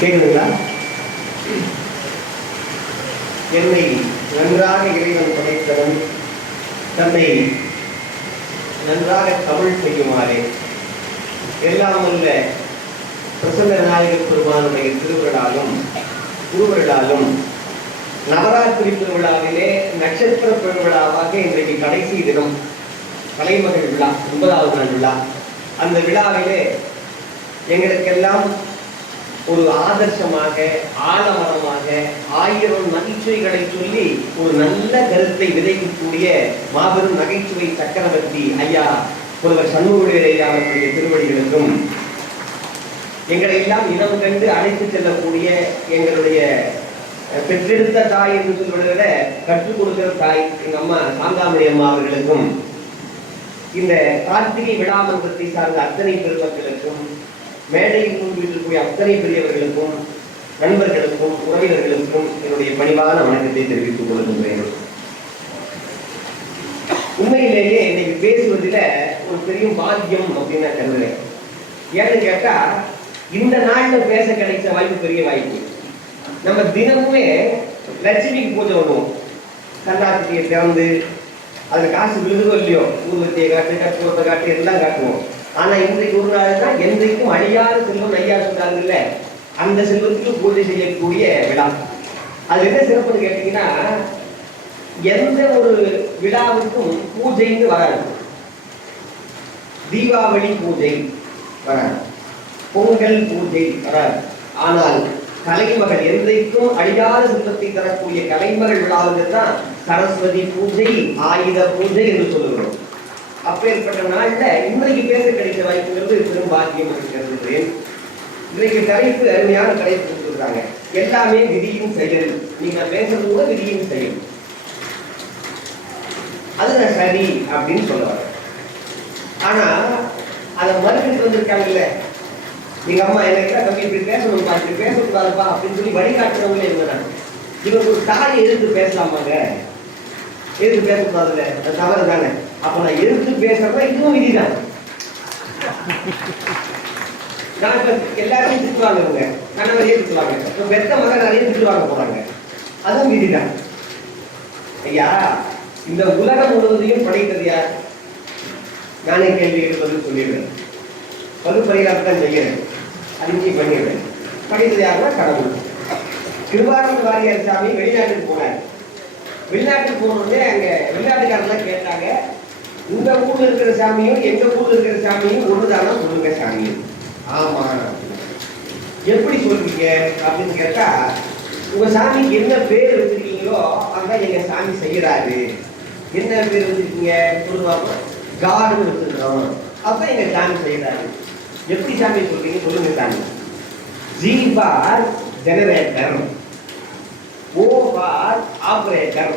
கேட்குதுங்களா? என்னை நன்றாக இறைவன் படைத்தவன் தன்னை நன்றாக தமிழ் செய்யுமாறே எல்லாம் வல்ல பிரசன்ன நாயகப் பெருமானுடைய திருவிழாலும் குருவிழாலும் நவராத்திரி திருவிழாவிலே நட்சத்திர பெருவிழாவாக இன்றைக்கு கடைசி தினம் கலைமகள் விழா 9வது நாள் விழா. அந்த விழாவிலே எங்களுக்கெல்லாம் ஒரு ஆதர்சமாக ஆலமரமாக 1000 நகைச்சுவைகளை சொல்லி ஒரு நல்ல கருத்தை விதைக்கக்கூடிய மாபெரும் நகைச்சுவை சக்கரவர்த்தி ஐயா புலவர் சண்முகவேலையா அவர்களுடைய திருவடிகளுக்கும் எங்களை எல்லாம் இனம் கண்டு அழைத்து செல்லக்கூடிய எங்களுடைய பெற்றெடுத்த தாய் என்று சொல்வதை விட கற்றுக் கொடுக்கிற தாய் எங்க அம்மா சாந்தாமணி அம்மா அவர்களுக்கும் இந்த கார்த்திகை விழா மன்றத்தை சார்ந்த அத்தனை பெருமக்களுக்கும் மேடையில் முன்பிருக்கக்கூடிய அத்தனை பெரியவர்களுக்கும் நண்பர்களுக்கும் உறவினர்களுக்கும் என்னுடைய பணிவான வணக்கத்தை தெரிவித்துக் கொள்கின்றேன். உண்மையிலேயே இன்னைக்கு பேசுவதில் ஒரு பெரிய பாக்கியம் அப்படின்னு நான் கருதுறேன். ஏன்னு கேட்டா இந்த நாள்ல பேச கிடைச்ச வாய்ப்பு பெரிய வாய்ப்பு. நம்ம தினமுமே லட்சுமிக்கு பூஜை பண்ணுவோம். கல்லாத்திரியை திறந்து அதுல காசு விழுதோ இல்லையோ ஊர்வத்தியை காட்டு கற்பூரத்தை காட்டு எல்லாம் காட்டுவோம். ஆனா இன்றைக்கு ஒரு நாள் தான் என்றைக்கும் அழியாத செல்வம் ஐயா சொல்றாங்கல்ல, அந்த செல்வத்துக்கு பூஜை செய்யக்கூடிய விழா. அது என்ன சிறப்புன்னு கேட்டீங்கன்னா, எந்த ஒரு விழாவுக்கும் பூஜைன்னு வராது. தீபாவளி பூஜை வராது, பொங்கல் பூஜை வராது. ஆனால் கலைமகள் என்றைக்கும் அழியாத செல்வத்தை தரக்கூடிய கலைமகள் விழாவுக்கு தான் சரஸ்வதி பூஜை, ஆயுத பூஜை என்று சொல்லுகிறோம். அப்பேற்பட்ட நாள்ல இன்றைக்கு பேச கிடைத்த வாய்ப்புங்கிறது பெரும் பாக்கியம் கருதுகிறேன். இன்றைக்கு தலைப்பு அருமையான தலைப்பு கொடுத்துருக்காங்க, எல்லாமே விதியின் செயல். நீங்க பேசுறது கூட விதியின் செயல், அது நான் சரி அப்படின்னு சொல்லுவாங்க. ஆனா அதை மறுபடியும் வந்திருக்காங்கல்ல, எங்க அம்மா என்ன தம்பி இப்படி பேசணும்பா, இப்படி பேசக்கூடாதுப்பா அப்படின்னு சொல்லி வழிகாட்டுறவங்களே இருந்தாங்க. இவங்க ஒரு தாயை எதிர்த்து பேசலாமாங்க, எதிர்த்து பேசக்கூடாதுல்ல, அது தவறு தானே. அப்ப நான் எதிர்த்து பேசுறதா இதுவும் விதிதான். நான் இப்ப எல்லாரையும் திட்டுவாங்க, இவங்க கணவரையே திட்டுவாங்க, பெத்த மகன் நிறைய திட்டுவாங்க போறாங்க, அதுவும் விதிதான். ஐயா, இந்த உலகம் முழுவதையும் படைத்தது யார்? நானே கேள்வி எழுப்பது சொல்லிடுறேன், பகுப்பறியாத்தான் செய்கிறேன், அறிக்கை பண்ணிடுறேன். படைத்தது யாருன்னா கடவுள். திருவாரூர் வாரியார் சாமி வெளிநாட்டுக்கு போனார். வெளிநாட்டுக்கு போனோடனே அங்க வெளிநாட்டுக்காரெல்லாம் கேட்டாங்க, உங்க ஊர்ல இருக்கிற சாமியும் எங்க ஊர்ல இருக்கிற சாமியும் ஒண்ணுதானா சொல்லுங்க சாமி. ஆமா, எப்படி சொல்றீங்க அப்படின்னு கேட்டா, உங்க சாமிக்கு என்ன பேர் வச்சிருக்கீங்களோ அதான் எங்க சாமி செய்யறாரு. என்ன பேர் வச்சிருக்கீங்க சொல்லுவாங்க. காடுன்னு வச்சிருக்கோம், அப்ப எங்க சாமி செய்யறாரு. எப்படி சாமி சொல்றீங்க சொல்லுங்க சாமி. ஜி பார் ஜெனரேட்டர், ஓ பார் ஆபரேட்டர்,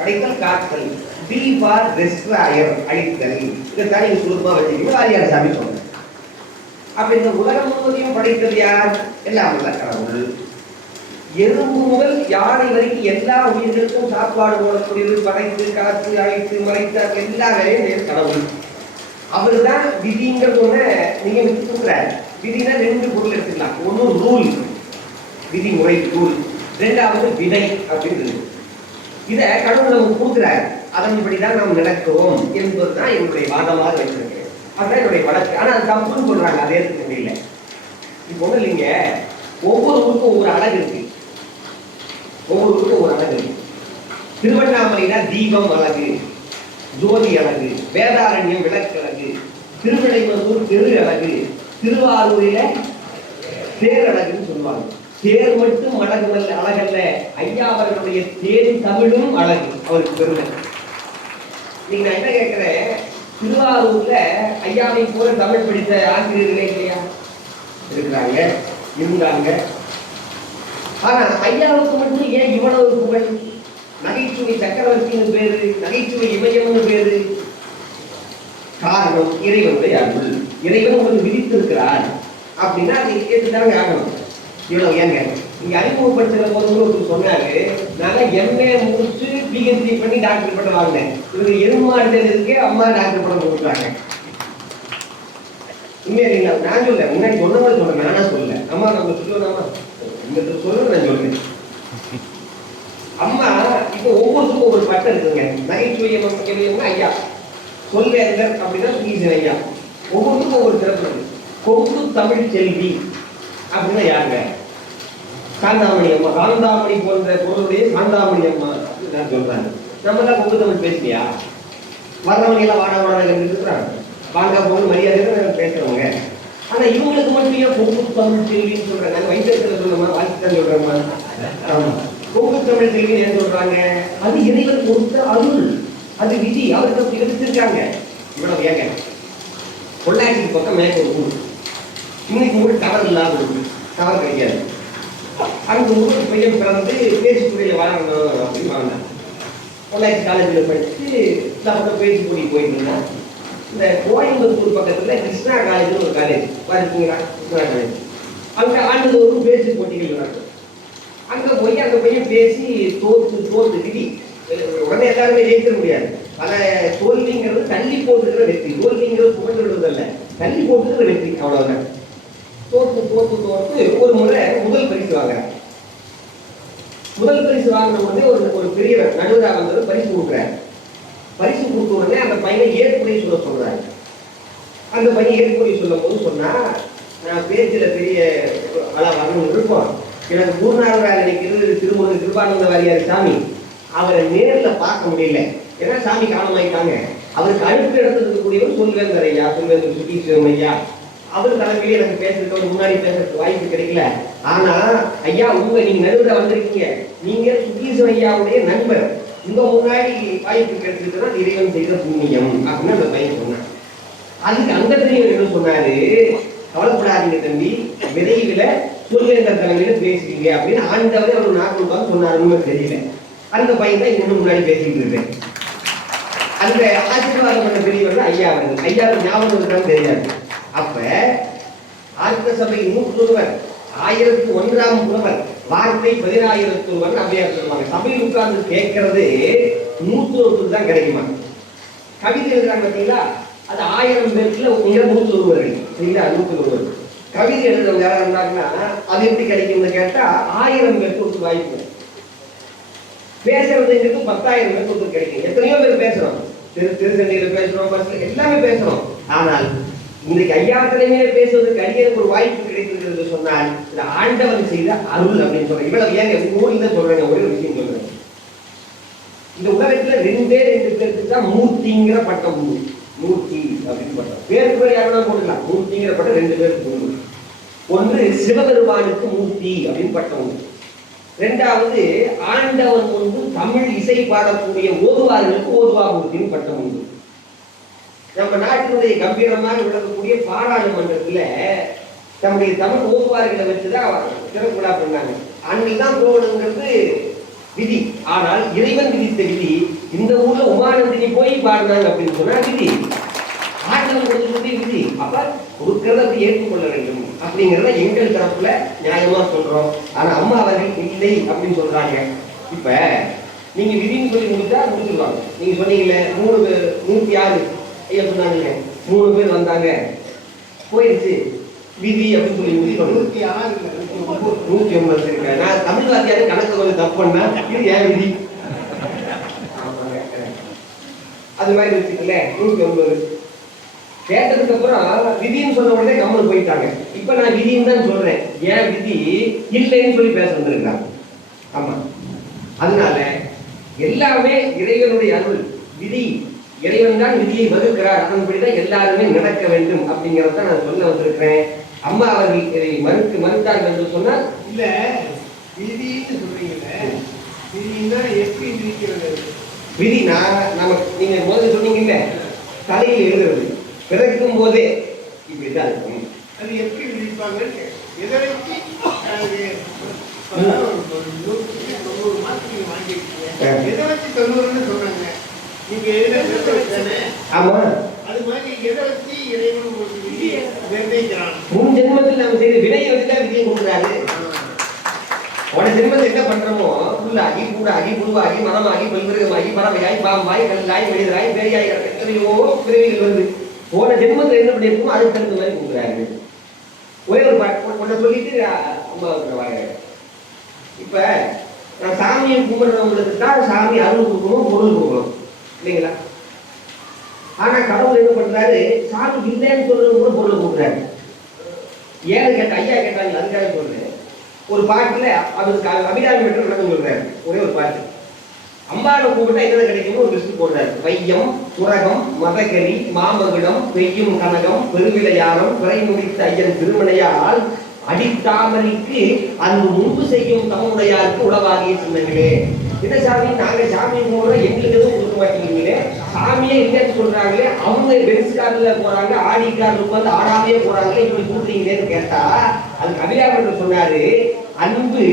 அடைத்தல் காத்தல், டி பார் ரெஸ்ட்ராயர் அழித்தல். இதை தான் நீங்க சுலபமா வச்சுக்கீங்க. வாரியார் சாமி சொன்ன. அப்ப இந்த உலகம் முழுவதையும் படைத்தது யார்? எல்லாம் வல்ல கடவுள். எறும்பு முதல் யானை வரைக்கும் எல்லா உயிர்களுக்கும் சாப்பாடு போடக்கூடியது, படைத்து காத்து அழைத்து மறைத்து எல்லா வேலையும் கடவுள். அவருதான் விதிங்கிறது ஒண்ணு நியமித்து கொடுக்குறாரு. விதினா 2 பொருள் எடுத்துக்கலாம். ஒண்ணு ரூல், விதிமுறை ரூல். 2வது விதை அப்படின்றது. இதை கடவுள் நமக்கு கொடுக்குறாரு, அதன்படிதான் நாம் நடக்கிறோம் என்பதுதான் என்னுடைய வாதமாக வச்சிருக்கிறேன். அதுதான் என்னுடைய வழக்கு. ஆனா அது தப்புன்னு சொல்றாங்க, அதே இருக்கு இல்லை. இப்போ ஒண்ணு இல்லைங்க, ஒவ்வொரு ஊருக்கும் ஒவ்வொரு அழகு இருக்கு. ஒவ்வொரு ஊருக்கும் ஒரு அழகு இருக்கு. திருவண்ணாமலைனா தீபம் அழகு, ஜோதி அழகு, வேதாரண்யம் விளக்கு அழகு, திருவிடைமருதூர் தெரு அழகு, திருவாரூரில தேர் அழகுன்னு சொல்லுவாங்க. தேர் மட்டும் அழகல்ல, அழகல்ல, ஐயா அவர்களுடைய தேர் தமிழும் அழகு, அவருக்கு பெருமை. நீங்க நான் என்ன கேட்கிறேன், திருவாரூர்ல ஐயாவை போல தமிழ் படித்த ஆசிரியர்களே இல்லையா? இருக்கிறாங்க, இருந்தாங்க. ஆனா ஐயாவுக்கு மட்டும் ஏன் இவ்வளவு புகழ்? நகைச்சுவை சக்கரவர்த்தின்னு பேரு, நகைச்சுவை இமயம்னு பேரு. காரணம் இறைவனுடைய அருள். இறைவன் உங்களுக்கு விதித்திருக்கிறார் அப்படின்னா அதை கேட்டுதாங்க ஆகணும். இவ்வளவு ஏங்க இங்க அறிமுகப்படுத்துற போது சொன்னாரு, நாங்க எம்ஏ முடிச்சு பிஹெச்டி பண்ணி டாக்டர் பட்டம் வாங்கினேன். இவங்க எருமாடுறதுக்கே அம்மா டாக்டர் பட்டம் கொடுக்குறாங்க. உண்மையா நான் சொல்ல முன்னாடி சொன்னவங்க சொல்றேன், நானா சொல்ல. அம்மா நம்ம சொல்லுவோம், ஒரு பட்டம் இருக்குங்க. நகைச்சுவை ஐயா, சொல்வேந்தர் அப்படின்னா சுகீசன் ஐயா. ஒவ்வொன்றுக்கும் ஒவ்வொரு சிறப்பு இருக்கு. கொங்கு தமிழ் செல்வி அப்படின்னா யாருங்க? சாந்தாமணி அம்மா. சாந்தாமணி போன்ற பொருளுடைய சாந்தாமணி அம்மா அப்படின்னு சொல்றாங்க. நம்ம தான் கொங்கு தமிழ் பேசலையா? வர்றவங்க எல்லாம் வாட வாட இருக்கிறாங்க, வாங்க போகணும் மரியாதை பேசுறவங்க. ஆனா இவங்களுக்கு மட்டும் ஏன் கொங்கு தமிழ் செல்வின்னு சொல்றாங்க? வைத்தியத்துல சொல்லுமா, வாழ்த்துத்தான் சொல்றோமா? கொங்கு தமிழ் செல்வின்னு ஏன் சொல்றாங்க? அது இறைவன் கொடுத்த அருள், அது விதி, அவருக்கு எடுத்திருக்காங்க. இவ்வளவு ஏங்க பொள்ளாச்சிக்கு பக்கம் மேற்கு ஒரு ஊர், இன்னைக்கு ஊர் டவர் இல்லாத ஊர், டவர் கிடைக்காது. அந்த ஊருக்கு பையன் பிறந்து பேச்சுக்குடியில் வாழணும் அப்படின்னு வாழ்ந்தாங்க. பொள்ளாச்சி காலேஜில் படிச்சு பக்கம் பேச்சுக்குடி போயிட்டு இருந்தா, இந்த கோயம்புத்தூர் பக்கத்துல கிருஷ்ணா காலேஜ்னு ஒரு காலேஜ் பாருங்களா, கிருஷ்ணா காலேஜ். அங்க ஆண்டுதோறும் பேச்சு போட்டிகள் நடக்கும். அங்க போய் அந்த பையன் பேசி தோத்து விதி. உடனே எல்லாருமே ஜெயிக்க முடியாது. பல தோல்விங்கிறது தள்ளி போட்டுக்கிற வெற்றி, தோல்விங்கிறது புகழ்ந்து விடுவதல்ல, தள்ளி போட்டுக்கிற வெற்றி, அவ்வளவுதான். தோத்து ஒரு முறை முதல் பரிசு வாங்குறாங்க. முதல் பரிசு வாங்கின உடனே ஒரு பெரியவர் நடுவராக வந்தவர் பரிசு கொடுக்குறாரு. பரிசு கொடுத்த உடனே அந்த பையனை ஏற்புரை சொல்ல சொல்றாரு. அந்த பையன் ஏற்புரை சொல்லும் போது சொன்னா, நான் பேச்சுல பெரிய வரணும் இருப்போம், எனக்கு குருநாதராக நினைக்கிறது திருமுருகன் கிருபானந்த வாரியார் சாமி. அவரை நேரில் பார்க்க முடியல, ஏன்னா சாமி காலமாயிட்டாங்க. அவருக்கு அடுத்த இடத்துல இருக்கக்கூடியவர் சொல்வேந்தர் ஐயா, சொல்வேந்தர் சுகீஸ்வரன் ஐயா. அவர் தலைமையிலே எனக்கு பேசுறதுக்கு முன்னாடி பேசுறதுக்கு வாய்ப்பு கிடைக்கல. ஆனா ஐயா, நீங்க நடுவில் வந்திருக்கீங்க, நீங்க சுகீஸ்வரன் ஐயாவுடைய நண்பர், உங்க முன்னாடி வாய்ப்பு கிடைச்சிருக்குன்னா இறைவன் செய்த புண்ணியம் அப்படின்னு அந்த பையன் சொன்னான். அதுக்கு அந்த பெரியவர் என்ன சொன்னாரு, கவலைப்படாதீங்க தம்பி, விரைவில் சொல்வேந்தர் தலைமையில பேசுறீங்க அப்படின்னு ஆண்டவரே அவர் நாட்கள் சொன்னாருன்னு தெரியல. அந்த பையன் தான் இன்னும் முன்னாடி பேசிட்டு இருக்கேன். அந்த ஆசீர்வாதம் பண்ண பெரியவர் ஐயா அவர்கள். ஐயாவுக்கு ஞாபகம் இருக்கான்னு தெரியாது. அப்ப ஆர்த்த சபை 101, 1001 புலவர், வார்த்தை 10,000 அவ்வையார் சொல்லுவாங்க. சபையில் உட்கார்ந்து கேட்கறது 101 தான் கிடைக்குமா? கவிதை எழுதுறாங்க பார்த்தீங்களா, அது 1000 பேருக்குள்ள 101 சரிங்களா? 101 கவிதை எழுதுறவங்க யாராவது இருந்தாங்கன்னா அது எப்படி கிடைக்கும்னு கேட்டா 1000 பேருக்கு வாய்ப்பு. பேசுறதுங்கிறது 10,000 பேருக்கு கிடைக்கும். எத்தனையோ பேர் பேசுறோம், திருச்செண்டியில பேசுறோம், பஸ்ல எல்லாமே பேசுறோம். ஆனால் இன்றைக்கு ஐயா தலைமையில பேசுவதற்கு அடியனுக்கு ஒரு வாய்ப்பு கிடைக்கிறது சொன்னால் இந்த ஆண்டவன் செய்த அருள் அப்படின்னு சொல்றேன். இவ்வளவு ஏங்க ஊரில் தான் சொல்றேன். ஒரே ஒரு விஷயம் சொல்றேன், இந்த உலகத்துல 2 பேருக்கு தான் மூர்த்திங்கிற பட்டம் உண்டு. மூர்த்தி அப்படின்னு பட்டம் பேருக்கு பேர் யாரும் போட்டுக்கலாம். மூர்த்திங்கிற பட்டம் 2 பேருக்கு உண்டு. ஒன்று சிவபெருமானுக்கு மூர்த்தி அப்படின்னு பட்டம் உண்டு. 2வது ஆண்டவன் முன்பு தமிழ் இசை பாடக்கூடிய ஓதுவார்களுக்கு ஓதுவா மூர்த்தின்னு பட்டம் உண்டு. நம்ம நாட்டினுடைய கம்பீரமாக விளங்கக்கூடிய பாராளுமன்றத்துல நம்முடைய தமிழ் ஓதுவார்களை வச்சுதான் சிறப்பு விழா பண்ணாங்க. அன்னைக்கு தான் போகணுங்கிறது விதி. ஆனால் இறைவன் விதித்த விதி, இந்த ஊர்ல உமானந்தினி போய் பாடினாங்க அப்படின்னு சொன்னா விதி, ஆண்டவன் கொடுத்து விதி. அப்ப கொடுக்கறத அப்படி ஏற்றுக்கொள்ள வேண்டும் அப்படிங்கிறத எங்கள் தரப்புல நியாயமா சொல்றோம். ஆனா அம்மா அவர்கள் இல்லை அப்படின்னு சொல்றாங்க. இப்ப நீங்க விதின்னு சொல்லி முடிச்சா முடிச்சிருவாங்க. நீங்க சொன்னீங்கல்ல 106 ஐயா சொன்னாங்க, 3 பேர் வந்தாங்க போயிடுச்சு விதி அப்படின்னு சொல்லி முடிக்கணும். 109 இருக்க நான் தமிழ் வாத்தியாரு கணக்கு கொஞ்சம் தப்பு பண்ணா இது ஏன் விதி அது மாதிரி வச்சுக்கல. 109 கேட்டதுக்கு அப்புறம் விதின்னு சொன்ன உடனே கம்மல் போயிட்டாங்க. இப்ப நான் விதின்னு தான் சொல்றேன், ஏன் விதி இல்லைன்னு சொல்லி பேச வந்திருக்காங்க. ஆமா, அதனால எல்லாமே இறைவனுடைய அருள். விதி இறைவன் தான் விதியை வகுக்கிறார், அதன்படிதான் எல்லாருமே நடக்க வேண்டும் அப்படிங்கிறத நான் சொல்ல வந்திருக்கிறேன். அம்மா அவர்கள் இதை மறுத்தார்கள் என்று சொன்னால் இல்ல விதின்னு சொல்றீங்கல்ல, விதினா எப்படி இருக்கிறது? விதி நமக்கு நீங்க முதல்ல சொன்னீங்கல்ல, தலையில் எழுதுறது பிறக்கும் போதே இப்படிதான் இருக்கும். அது எப்படி விதிப்பாங்க? எதை வச்சு 90 மார்க் நீங்க வாங்கிருக்கீங்க, எதை வச்சு 90ன்னு சொன்னாங்க? நீங்க ஆமா, அது மாதிரி எதை வச்சு இறைவன் உங்களுக்கு விதியை நிர்ணயிக்கிறான்? முன் ஜென்மத்தில் நம்ம செய்த வினையை வச்சுதான் விதியை கொடுக்குறாரு. உன ஜென்மத்தில் என்ன பண்றோமோ புல்லாகி கூடாகி புழுவாகி மனமாகி பல்விருகமாகி பறவையாய் பாம்பாய் கல்லாய் மனிதராய் பேயாய் எத்தனையோ பிறவிகள் வருது. போன ஜென்மத்தில் என்ன பண்ணிருக்கோமோ அதுக்கு தகுந்த மாதிரி கொடுக்குறாரு. ஒரே ஒரு ஒன்றை சொல்லிட்டு அம்மா வாங்க. இப்ப நான் சாமியை கும்பிடுறவங்களுக்கு தான் சாமி அருள் கொடுக்கணும், பொருள் கொடுக்கணும் இல்லைங்களா? ஆனா கடவுள் என்ன பண்றாரு, சாமி இல்லைன்னு சொல்றது கூட பொருள் கொடுக்குறாரு. ஏன்னு கேட்ட ஐயா கேட்டாங்க, அதுக்காக சொல்றேன். ஒரு பாட்டுல அவருக்கு அபிராமி மட்டும் நடக்கும் சொல்றாரு, ஒரே ஒரு பாட்டு. அம்பாவை கூப்பிட்டா என்ன கிடைக்குமோ ஒரு லிஸ்ட் போடுறாரு. வையம், சுரகம், மதகரி, மாமகுடம், பெய்யும் கனகம், பெருவிளையாரம், பிறை முடித்த ஐயன் திருமணையால் அடித்தாமலிக்கு அங்கு முன்பு செய்யும் தம்முடையாருக்கு உளவாகிய சின்னங்களே. இந்த சாமி நாங்க சாமி போடுறோம், எங்களுக்கு எதுவும் கொடுக்க மாட்டேங்கிறீங்களே, சாமியே இல்லைன்னு சொல்றாங்களே, அவங்க பென்ஸ் கார்ல போறாங்க, ஆடி கார்ல உட்காந்து ஆடாமையே போறாங்களே, இப்படி கூப்பிடுறீங்களேன்னு கேட்டா அதுக்கு அபிராமன் சொன்னாரு, அன்பு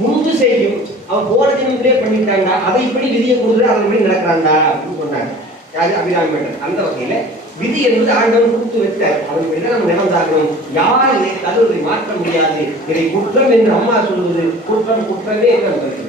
முன்பு செய்யும், அவன் போன தினத்திலே பண்ணிட்டாங்க, அதை இப்படி விதியை கொடுத்து அதை இப்படி நடக்கிறாண்டா அப்படின்னு சொன்னாங்க. யாரு? அபிராமன். அந்த வகையில விதி என்பது ஆண்டவன் கொடுத்து வைத்தார், அவன் இப்படிதான் நம்ம நினைந்தாக்கணும். யார் நினைத்தாலும் இதை மாற்ற முடியாது. இதை குற்றம் என்று அம்மா சொல்வது குற்றம் குற்றமே என்று நம்ம சொல்லுவோம்.